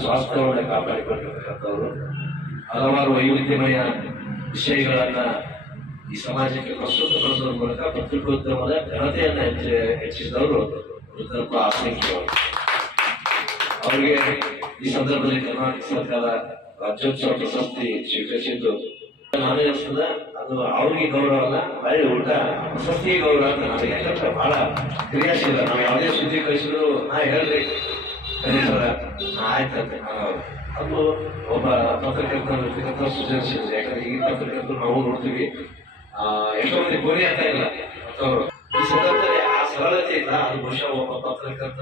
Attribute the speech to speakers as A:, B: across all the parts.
A: ಸ್ವಾಸ್ಥ್ಯವನ್ನು ಕಾಪಾಡಿಕೊಂಡಿರ್ತಕ್ಕಂಥವ್ರು. ಹಲವಾರು ವೈವಿಧ್ಯಮಯ ವಿಷಯಗಳನ್ನ ಈ ಸಮಾಜಕ್ಕೆ ಪ್ರಸ್ತುತಪಡಿಸುವ ಮೂಲಕ ಪತ್ರಿಕೋದ್ಯಮದ ಘನತೆಯನ್ನ ಹೆಚ್ಚ, ಹೆಚ್ಚಿಸಿದವರು ರುದ್ರಪ್ಪ ಆಸನಿಕರು ಅವರಿಗೆ ಈ ಸಂದರ್ಭದಲ್ಲಿ ಕರ್ನಾಟಕ ಸರ್ಕಾರ ರಾಜ್ಯೋತ್ಸವ ಪ್ರಶಸ್ತಿ ಸ್ವೀಕರಿಸಿದ್ದು. ನಾನೇ ಅನ್ಸ್ತದ ಅದು ಅವ್ರಿಗೆ ಗೌರವ ಅಲ್ಲ ಹಳ್ಳಿ ಊಟ, ಪ್ರಶಸ್ತಿಗೆ ಗೌರವ ಅಂತ ನನಗೆ ಯಾಕಂದ್ರೆ ಬಹಳ ಕ್ರಿಯಾಶೀಲ. ನಾವು ಯಾವುದೇ ಸುದ್ದಿ ಕಳಿಸಿದ್ರು ನಾ ಹೇಳ್ರಿ. ಆಯ್ತಂತ. ಅದು ಒಬ್ಬ ಪತ್ರಕರ್ತ ಇರ್ತಕ್ಕಂಥ ಸೃಜನಶೀಲ ಯಾಕಂದ್ರೆ ಈ ಪತ್ರಕರ್ತರು ನಾವು ನೋಡ್ತೀವಿ. ಎಷ್ಟೋ ಮಂದಿ ಗೋರಿ ಅಂತ ಇಲ್ಲ. ಮತ್ತವರು. ಈ ಸಂದರ್ಭದಲ್ಲಿ ಆ ಸರಳತೆ ಇಲ್ಲ ಅದು ಬಹುಶಃ ಒಬ್ಬ ಪತ್ರಕರ್ತ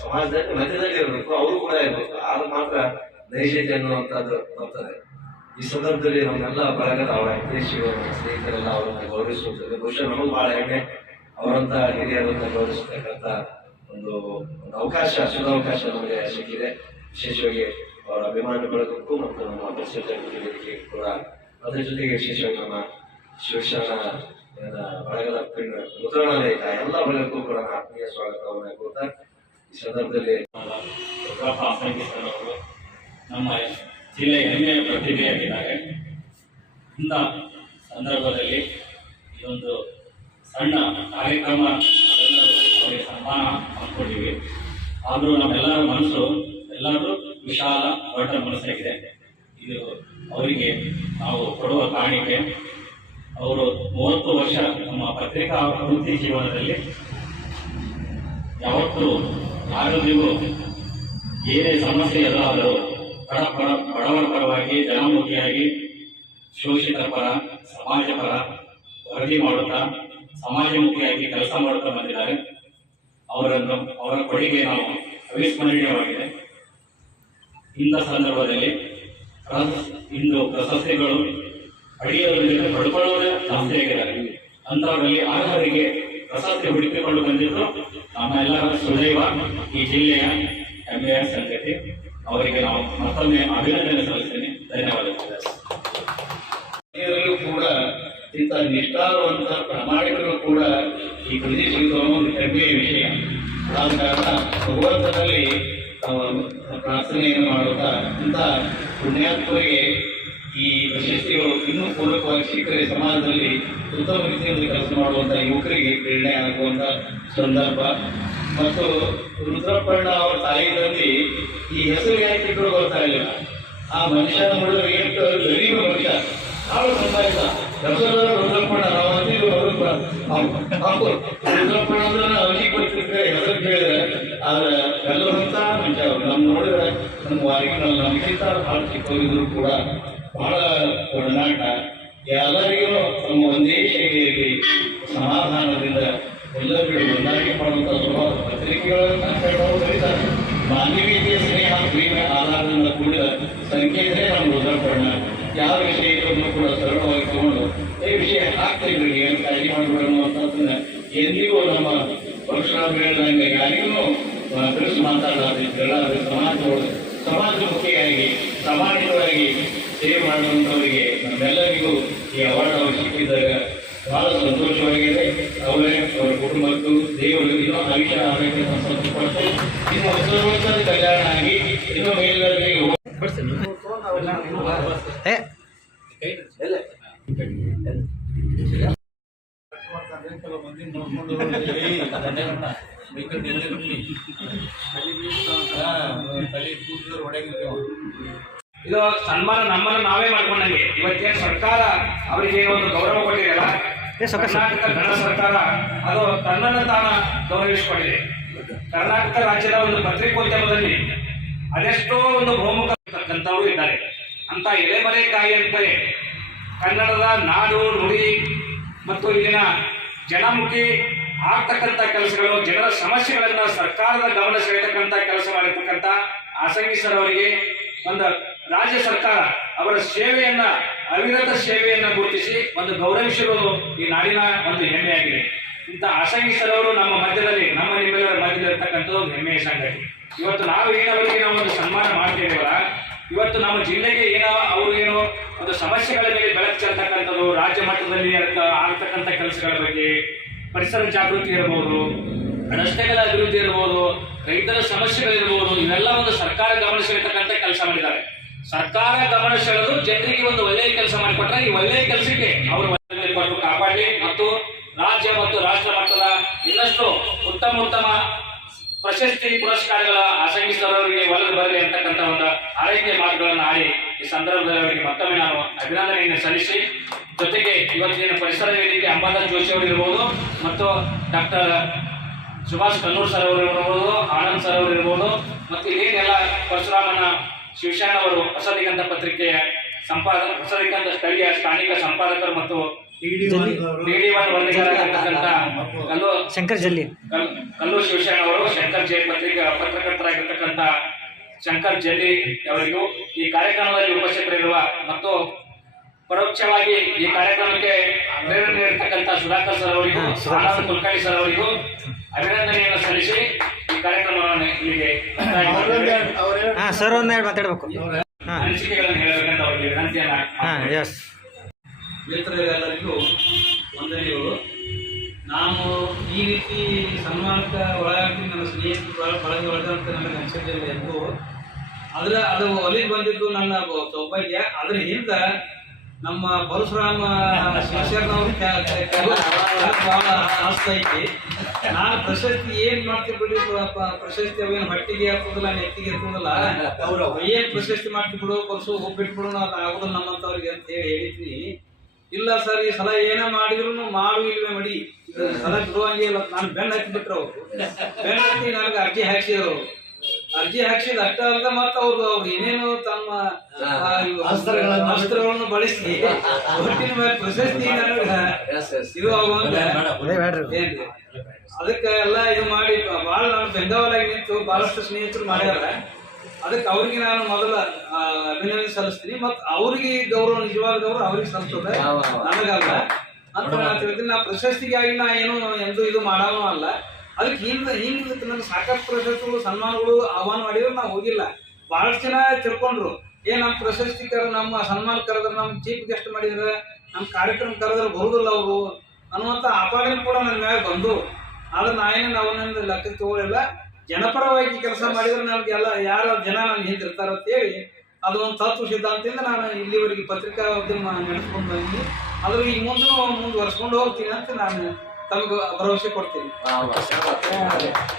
A: ಸಮಾಜದಲ್ಲಿ ಮಧ್ಯದಲ್ಲಿ ಇರಬೇಕು ಅವರು ಕೂಡ ಇರಬೇಕು. ಆಗ ಮಾತ್ರ ನೈಜತೆ ಅನ್ನುವಂಥದ್ದು ಬರ್ತದೆ. ಈ ಸಂದರ್ಭದಲ್ಲಿ ನಮ್ಮೆಲ್ಲ ಬಳಗದ ಅವರ ಹಿತೈಷಿಗಳು ಸ್ನೇಹಿತರೆಲ್ಲ ಅವರನ್ನ ಗೌರವಿಸುತ್ತದೆ ಬಹುಶಃ ನಮಗೂ ಬಹಳ ಹೆಮ್ಮೆ ಅವರಂತ ಹಿರಿಯರನ್ನ ಗೌರವಿಸತಕ್ಕಂತ ಒಂದು ಒಂದು ಅವಕಾಶ ಶುಭಾವಕಾಶ ನಮಗೆ ಸಿಕ್ಕಿದೆ. ವಿಶೇಷವಾಗಿ ಅವರ ಅಭಿಮಾನ ಬಳಗಕ್ಕೂ ಮತ್ತು ನಮ್ಮ ಪರಿಸರ ವೇದಿಕೆಗೆ ಕೂಡ ಅದರ ಜೊತೆಗೆ ವಿಶೇಷವಾಗಿ ನಮ್ಮ ಶಿವಶರಣ ಬಳಗದ ಮುದ್ರಣಾಲಯ, ಎಲ್ಲ ಬಳಗಕ್ಕೂ ಕೂಡ ಆತ್ಮೀಯ ಸ್ವಾಗತವನ್ನು ಕೋರ್ತಾ ಈ ಸಂದರ್ಭದಲ್ಲಿ
B: ನಮ್ಮ ಜಿಲ್ಲೆಯ ಹೆಮ್ಮೆಯ ಪ್ರತಿಭೆಯಾಗಿದ್ದಾರೆ ಇಂಥ ಸಂದರ್ಭದಲ್ಲಿ ಇದೊಂದು ಸಣ್ಣ ಕಾರ್ಯಕ್ರಮ ಅವರಿಗೆ ಸನ್ಮಾನ ಮಾಡ್ಕೊಂಡಿವಿ ಆದರೂ ನಮ್ಮೆಲ್ಲರ ಮನಸ್ಸು ಎಲ್ಲರೂ ವಿಶಾಲ ದೊಡ್ಡ ಮನಸ್ಸಾಗಿದೆ. ಇದು ಅವರಿಗೆ ನಾವು ಕೊಡುವ ಕಾಣಿಕೆ. ಅವರು ಮೂವತ್ತು ವರ್ಷ ನಮ್ಮ ಪತ್ರಿಕಾ ವೃತ್ತಿ ಜೀವನದಲ್ಲಿ ಯಾವತ್ತೂ ಯಾರಿಗೂ ಏನೇ ಸಮಸ್ಯೆ ಎದುರಾದರೂ ಬಡ ಬಡ ಬಡವರ ಪರವಾಗಿ ಜನಮುಖಿಯಾಗಿ ಶೋಷಿತರ ಪರ, ಸಮಾಜ ಪರ ವರದಿ ಮಾಡುತ್ತಾ ಸಮಾಜಮುಖಿಯಾಗಿ ಕೆಲಸ ಮಾಡುತ್ತಾ ಬಂದಿದ್ದಾರೆ. ಅವರನ್ನು ಅವರ ಕೊಡುಗೆ ನಾವು ಅವಿಸ್ಮರಣೀಯವಾಗಿದೆ. ಇಂಥ ಸಂದರ್ಭದಲ್ಲಿ ಇಂದು ಪ್ರಶಸ್ತಿಗಳು ಅಡಿಯೋದ್ರಿಂದ ಪಡ್ಕೊಳ್ಳೋದೇ ಜಾಸ್ತಿ ಆಗಿದ್ದಾರೆ ಅಂತವರಲ್ಲಿ ಪ್ರಶಸ್ತಿ ಹುಡುಕಿಕೊಂಡು ಬಂದಿದ್ದು ನಮ್ಮೆಲ್ಲರ ಸುದೈವ ಈ ಜಿಲ್ಲೆಯ ಹೆಮ್ಮೆಯ ಸಂಗತಿ ಅವರಿಗೆ ನಾವು ಮತ್ತೊಮ್ಮೆ ಅಭಿನಂದನೆ ಸಲ್ಲಿಸ್ತೇನೆ. ಧನ್ಯವಾದಗಳು.
C: ಕೂಡ ಇಂಥ ನಿಷ್ಠಾವಂತ ಪ್ರಾಮಾಣಿಕರು ಕೂಡ ಈ ಕೃಷಿ ಒಂದು ಹೆಮ್ಮೆಯ ವಿಷಯ. ಆದ ಕಾರಣ ಭಗವಂತನಲ್ಲಿ ಪ್ರಾರ್ಥನೆಯನ್ನು ಮಾಡುತ್ತಾ ಇಂಥ ಪುಣ್ಯಾತ್ಮರಿಗೆ ಈ ಪ್ರಶಸ್ತಿಗಳು ಇನ್ನೂ ಪೂರಕವಾಗಿ ಸಿಕ್ಕರೆ ಸಮಾಜದಲ್ಲಿ ಉತ್ತಮ ರೀತಿಯಲ್ಲಿ ಕೆಲಸ ಮಾಡುವಂಥ ಯುವಕರಿಗೆ ಪ್ರೇರಣೆ ಆಗುವಂಥ ಸಂದರ್ಭ. ಮತ್ತು ರುದ್ರಪ್ಪಣ್ಣ ಅವರ ತಾಯಿಗಳಲ್ಲಿ ಈ ಹೆಸರು ಯಾಕೆ ಇಟ್ಟರು ಗೊತ್ತಾ ಇಲ್ಲ. ಆ ಮನುಷ್ಯ ನೋಡಿದ್ರೆ ಎಷ್ಟು ಗರೀಬ ಮನುಷ್ಯ. ಭಾಳ ಸಂಪಾದಿಸ ಹೆಸರು ರುದ್ರಪ್ಪಣ್ಣ ನಾವು ಅಂತಿದ್ವಿ ಅವರು ರುದ್ರಪ್ಪಣ್ಣ ಅಂದ್ರೆ ಅವನಿಗೆ ಗೊತ್ತಿದ್ರೆ ಹೆಸರು ಕೇಳಿದ್ರೆ, ಆದ್ರೆ ಎಲ್ಲರಂತ ಮನುಷ್ಯ ಅವರು. ನಮ್ ನೋಡಿದ್ರೆ ನಮ್ಮ ವಾರಿಗೆ ನಮಗಿಂತ ನಮ್ಗಿಂತ ಭಾಳ ಚಿಕ್ಕವರಿದ್ರು ಕೂಡ ಬಹಳ ಒಡನಾಟ. ಎಲ್ಲರಿಗೂ ನಮ್ಮ ಒಂದೇ ಶೈಲಿಯಲ್ಲಿ ಸಮಾಧಾನದಿಂದ ಎಲ್ಲರಿಗೂ ಹೊಂದಾಣಿಕೆ ಮಾಡುವಂಥ ಸ್ವಭಾವ ಪತ್ರಿಕೆಗಳನ್ನ ಬರೀತಾರೆ ಮಾನವೀಯತೆಯ ಸ್ನೇಹ, ಪ್ರೇಮ ಆಧಾರದಿಂದ ಕೂಡಿದ ಸಂಕೇತನೇ ನಮ್ಮ ಉದಾಹರಣೆ. ಯಾವ ವಿಷಯ ಇರೋದನ್ನು ಕೂಡ ಸರಳವಾಗಿ ತಗೊಂಡು ಈ ವಿಷಯ ಹಾಕ್ತಿದ್ರಿ ಏನು ಕಾಳಜಿ ಮಾಡಬೇಡ ಅನ್ನುವಂಥದ್ದನ್ನ ಎಂದಿಗೂ ನಮ್ಮ ಪರಶುರಾಮ ಹೇಳಿದಂಗೆ ಯಾರಿಗೂ ತಿಳಿಸಿ ಮಾತಾಡೋದಿಲ್ಲ ಸಮಾಜದೊಳಗೆ ಸಮಾಜಮುಖಿಯಾಗಿ, ಸಮಾಜದೊಳಗೆ ಸೇವೆ ಮಾಡುವಂಥವರಿಗೆ ನಮ್ಮೆಲ್ಲರಿಗೂ ಈ ಅವಾರ್ಡ್ ಅವರು ಸಿಕ್ಕಿದ್ದಾಗ ಬಹಳ ಕುಟುಂಬಕ್ಕೂ ದೇವರು ಇನ್ನೂ ಪಡ್ತಾರೆ ಇನ್ನು ವರ್ಷದ ಕಲ್ಯಾಣ ಆಗಿ ಇನ್ನೂ ಕೆಲವು ಮಂದಿ ನೋಡ್ಕೊಂಡು ಹೊಡೆಗಿರ್ತೇವೆ
D: ಇದು ಸನ್ಮಾನ ನಮ್ಮನ್ನು ನಾವೇ ಮಾಡ್ಕೊಂಡಂಗೆ. ಇವತ್ತೇನು ಸರ್ಕಾರ ಅವರಿಗೆ ಒಂದು ಗೌರವ ಕೊಟ್ಟಿದೆಯಲ್ಲ? ಕರ್ನಾಟಕ ಗಣ ಸರ್ಕಾರ, ಅದು ತನ್ನನ್ನು ತಾನ ಗೌರವಿಸಿಕೊಂಡಿದೆ. ಕರ್ನಾಟಕ ರಾಜ್ಯದ ಒಂದು ಪತ್ರಿಕೋದ್ಯಮದಲ್ಲಿ ಅದೆಷ್ಟೋ ಒಂದು ಬಹುಮುಖ ಇರ್ತಕ್ಕಂಥವ್ರು ಇದ್ದಾರೆ. ಅಂತ ಎಲೆಮರೆಕಾಯಿ ಅಂತಾರೆ ಕನ್ನಡದ ನಾಡು, ನುಡಿ ಮತ್ತು ಇಲ್ಲಿನ ಜನಮುಖಿ ಆಗ್ತಕ್ಕಂಥ ಕೆಲಸಗಳು, ಜನರ ಸಮಸ್ಯೆಗಳನ್ನ ಸರ್ಕಾರದ ಗಮನ ಸೆಳೆತಕ್ಕಂಥ ಕೆಲಸ ಮಾಡಿರ್ತಕ್ಕಂಥ ಆಸಂಗಿ ಸರ್ ಅವರಿಗೆ ಒಂದು ರಾಜ್ಯ ಸರ್ಕಾರ ಅವರ ಸೇವೆಯನ್ನ ಅವಿರತ ಸೇವೆಯನ್ನು ಗುರುತಿಸಿ ಒಂದು ಗೌರವಿಸಿರುವುದು ಈ ನಾಡಿನ ಒಂದು ಹೆಮ್ಮೆಯಾಗಿದೆ. ಇಂಥ ಆಸಂಗಿ ಸರ್ ಅವರು ನಮ್ಮ ಮಧ್ಯದಲ್ಲಿ, ನಮ್ಮ ನಿಮ್ಮೆಲ್ಲರ ಮಧ್ಯದಲ್ಲಿ ಇರ್ತಕ್ಕಂಥದ್ದು ಒಂದು ಹೆಮ್ಮೆಯ ಸಂಗತಿ. ಇವತ್ತು ನಾವು ಏನವರಿಗೆ ನಾವು ಒಂದು ಸನ್ಮಾನ ಮಾಡ್ತೇವೆ ಇವತ್ತು ನಮ್ಮ ಜಿಲ್ಲೆಗೆ ಏನೋ ಅವರು ಏನೋ ಒಂದು ಸಮಸ್ಯೆಗಳ ಮೇಲೆ ಬೆಳಕು ಚೆಲ್ತಕ್ಕಂಥದ್ದು, ರಾಜ್ಯ ಮಟ್ಟದಲ್ಲಿ ಅಂತ ಆಗ
E: ಕೆಲಸಗಳ ಬಗ್ಗೆ, ಪರಿಸರ ಜಾಗೃತಿ ಇರಬಹುದು ರಸ್ತೆಗಳ ಅಭಿವೃದ್ಧಿ ಇರಬಹುದು ರೈತರ ಸಮಸ್ಯೆಗಳಿರ್ಬೋದು, ಇವೆಲ್ಲ ಒಂದು ಸರ್ಕಾರ ಗಮನಿಸಿರ್ತಕ್ಕಂಥ ಕೆಲಸ ಮಾಡಿದ್ದಾರೆ. ಸರ್ಕಾರ ಗಮನ ಸೆಳೆದು ಜನರಿಗೆ ಒಂದು ಒಳ್ಳೆಯ ಕೆಲಸ ಮಾಡಿಕೊಟ್ರೆ ಈ ಒಳ್ಳೆಯ ಕೆಲಸಕ್ಕೆ ಅವರು ಕೊಟ್ಟು ಕಾಪಾಡಿ ಮತ್ತು ರಾಜ್ಯ ಮತ್ತು ರಾಷ್ಟ್ರ ಮಟ್ಟದ ಇನ್ನಷ್ಟು ಉತ್ತಮ ಉತ್ತಮ ಪ್ರಶಸ್ತಿ ಪುರಸ್ಕಾರಗಳ ಆಸಂಗಿಸಿದವರಿಗೆ ಒಲದು ಬರಲಿ ಅಂತಕ್ಕಂಥ ಒಂದು ಆರೈಕೆ ಮಾತುಗಳನ್ನು ಆಡಿ ಈ ಸಂದರ್ಭದಲ್ಲಿ ಅವರಿಗೆ ಮತ್ತೊಮ್ಮೆ ನಾನು ಅಭಿನಂದನೆಯನ್ನು ಸಲ್ಲಿಸಿ. ಜೊತೆಗೆ ಇವತ್ತಿನ ಪರಿಸರ ವೇದಿಕೆ ಅಂಬಾದಾಸ್ ಜೋಶಿ ಅವರು ಇರ್ಬೋದು ಮತ್ತು ಡಾಕ್ಟರ್ ಸುಭಾಷ್ ಕನ್ನೂರ್ ಸರ್ ಅವರು ಇರ್ಬೋದು, ಆನಂದ್ ಸರ್ ಅವರು ಇರ್ಬೋದು ಮತ್ತು ಇದೇನೆಲ್ಲ ಪರಶುರಾಮನ ಶಿವಶಾನ್ ಅವರು ಹೊಸ ದಿಗಂತ ಪತ್ರಿಕೆಯ ಸಂಪಾದಕ ಹೊಸ ದಿಗಂತ ಸ್ಥಳೀಯ ಸ್ಥಾನಿಕ ಸಂಪಾದಕರು ಮತ್ತು ಕಲ್ಲು
F: ಶಂಕರ್ ಜಲ್ಲಿ.
E: ಕಲ್- ಕಲ್ಲು ಶಿವಶಾನ್ ಅವರು ಶಂಕರ್ ಜೈ ಪತ್ರಿಕೆ ಪತ್ರಕರ್ತರಾಗಿರ್ತಕ್ಕಂಥ ಶಂಕರ್ ಜಲ್ಲಿ ಅವರಿಗೂ ಈ ಕಾರ್ಯಕ್ರಮದಲ್ಲಿ ಉಪಸ್ಥಿತರಿರುವ ಮತ್ತು ಪರೋಕ್ಷವಾಗಿ ಈ ಕಾರ್ಯಕ್ರಮಕ್ಕೆ ಪ್ರೇರಣೆ ನೀಡಿರ್ತಕ್ಕಂಥ ಸುಧಾಕರ್ ಸರ್ ಅವರಿಗೂ ಆನಂದ್ ಕುಲಕರ್ಣಿ ಸರ್ ಅವರಿಗೂ ಅಭಿನಂದನೆಯನ್ನು ಸಲ್ಲಿಸಿ ಈ ಕಾರ್ಯಕ್ರಮವನ್ನು ಇಲ್ಲಿಗೆ
F: ಸರ್ ಒಂದೆರಡು ಮಾತಾಡ್ಬೇಕು ಹಾಂ. ಹಾಂ ಎಸ್
D: ಮಿತ್ರರೆಲ್ಲರಿಗೂ ನಾನು ಈ ರೀತಿ ಸನ್ಮಾನಕ್ಕೆ ಒಳಗಾಗ್ತೀನಿ ನನ್ನ ಸ್ನೇಹಿತರು ಬಳ ಬಳಗ ಒಳಗಂತ ನನಗೆ ಅನಿಸಿದ್ದಿಲ್ಲ ಎಂದು. ಆದ್ರೆ ಅದು ಒಲಿಗೆ ಬಂದಿದ್ದು ನನ್ನ ಸೌಭಾಗ್ಯ. ಅದ್ರ ಹಿಂದೆ ನಮ್ಮ ಪರಶುರಾಮ ಶಿಕ್ಷಕನವ್ರು ಆಸ್ತ ಐತಿ ನಾನು ಪ್ರಶಸ್ತಿ ಏನ್ ಮಾಡ್ತೀವಿ ಬಿಡಿ ಪ್ರಶಸ್ತಿ ಅವೇನು ಹೊಟ್ಟಿಗೆ ಹಾಕೋದಿಲ್ಲ, ನೆತ್ತಿಗೆ ಹಾಕೋದಿಲ್ಲ? ಏನ್ ಪ್ರಶಸ್ತಿ ಮಾಡ್ತಿ ಬಿಡು, ಕೊರ್ಸು ಹೋಗ್ಬಿಟ್ಬಿಡು ಅದು ಆಗೋದಿಲ್ಲ ನಮ್ಮಂತವ್ರಿಗೆ ಅಂತ ಹೇಳಿ ಹೇಳಿದ್ನಿ ಇಲ್ಲ ಸರ್, ಈ ಸಲ ಏನೇ ಮಾಡಿದ್ರು ಮಾಡು ಇಲ್ವೇ ಮಡಿ. ಸಲ ಬಿಡುವಂಗೆ ಇಲ್ಲ. ನಾನು ಬೆನ್ನ ಹಾಕಿ ಬಿಟ್ರು ಅವ್ರು. ಬೆನ್ನ ಹತ್ತಿ ನನಗೆ ಅರ್ಜಿ ಹಾಕಿದ್ರು ಅವ್ರು. ಅರ್ಜಿ ಹಾಕಿದ ಅಷ್ಟ ಅಲ್ಲದೆ ಮತ್ತ ಅವ್ರು ಅವ್ರು ಏನೇನು ತಮ್ಮ ಅಸ್ತ್ರಗಳನ್ನು ಬಳಸಿ ಒಟ್ಟಿನ ಮೇಲೆ ಪ್ರಶಸ್ತಿ ಇದು ಅದಕ್ಕೆ ಎಲ್ಲ ಇದು ಮಾಡಿ ಬಹಳ ನಾನು ಬೆಂಗಾವಲಾಗಿ ನಿಂತು ಬಹಳಷ್ಟು ಸ್ನೇಹಿತರು ಮಾಡ್ಯಾರ. ಅದಕ್ಕೆ ಅವ್ರಿಗೆ ನಾನು ಮೊದಲ ಅಭಿನಂದನೆ ಸಲ್ಲಿಸ್ತೀನಿ. ಮತ್ತ ಅವ್ರಿಗೆ ಗೌರವ ನಿಜವಾದ ಗೌರವ ಅವ್ರಿಗೆ ಸಲ್ಲಿಸ್ತದೆ. ನನಗಲ್ಲ. ಅಂತ ನಾನು ತಿಳಿದ್ರೆ ನಾ ಪ್ರಶಸ್ತಿಗಾಗಿ ನಾ ಏನು ಎಂದು ಇದು ಮಾಡಾನು ಅಲ್ಲ. ಅದಕ್ಕೆ ಹಿಂದೆ ಹಿಂದೆ ನಮ್ಗೆ ಸಾಕಷ್ಟು ಪ್ರಶಸ್ತಿಗಳು, ಸನ್ಮಾನಗಳು ಆಹ್ವಾನ ಮಾಡಿದ್ರು ನಾವು ಹೋಗಿಲ್ಲ. ಬಹಳಷ್ಟು ಜನ ತಿಳ್ಕೊಂಡ್ರು, ಏ ನಮ್ಮ ಪ್ರಶಸ್ತಿ ಕರ, ನಮ್ಮ ಸನ್ಮಾನ ಕರೆದ್ರೆ ನಮ್ಮ ಚೀಫ್ ಗೆಸ್ಟ್ ಮಾಡಿದ್ರೆ ನಮ್ಮ ಕಾರ್ಯಕ್ರಮ ಕರೆದ್ರೆ ಬರುದಿಲ್ಲ ಅವರು ಅನ್ನುವಂಥ ಆಪಾದನೆ ಕೂಡ ನನ್ನ ಮ್ಯಾಗ ಬಂದು, ಆದ್ರೆ ನಾನೇನು ಅವನೊಂದು ಲೆಕ್ಕಕ್ಕೆ ತಗೊಳ್ಳಿಲ್ಲ ಜನಪರವಾಗಿ ಕೆಲಸ ಮಾಡಿದ್ರೆ ನನಗೆ ಎಲ್ಲ, ಯಾರ ಜನ ನಾನು ಅಂತ ಅಂತೇಳಿ ಅದು ಒಂದು ತತ್ವ ಸಿದ್ಧಾಂತದಿಂದ ನಾನು ಇಲ್ಲಿವರೆಗೆ ಪತ್ರಿಕಾ ಉದ್ಯಮ ನಡೆಸ್ಕೊಂಡು ಬಂದಿದ್ದೀನಿ ಅದ್ರ ಈ ಮುಂದೆ ಮುಂದುವರ್ಸ್ಕೊಂಡು ಹೋಗ್ತೀನಿ ಅಂತ ನಾನು ತಮಗೆ ಭರವಸೆ ಕೊಡ್ತೀನಿ.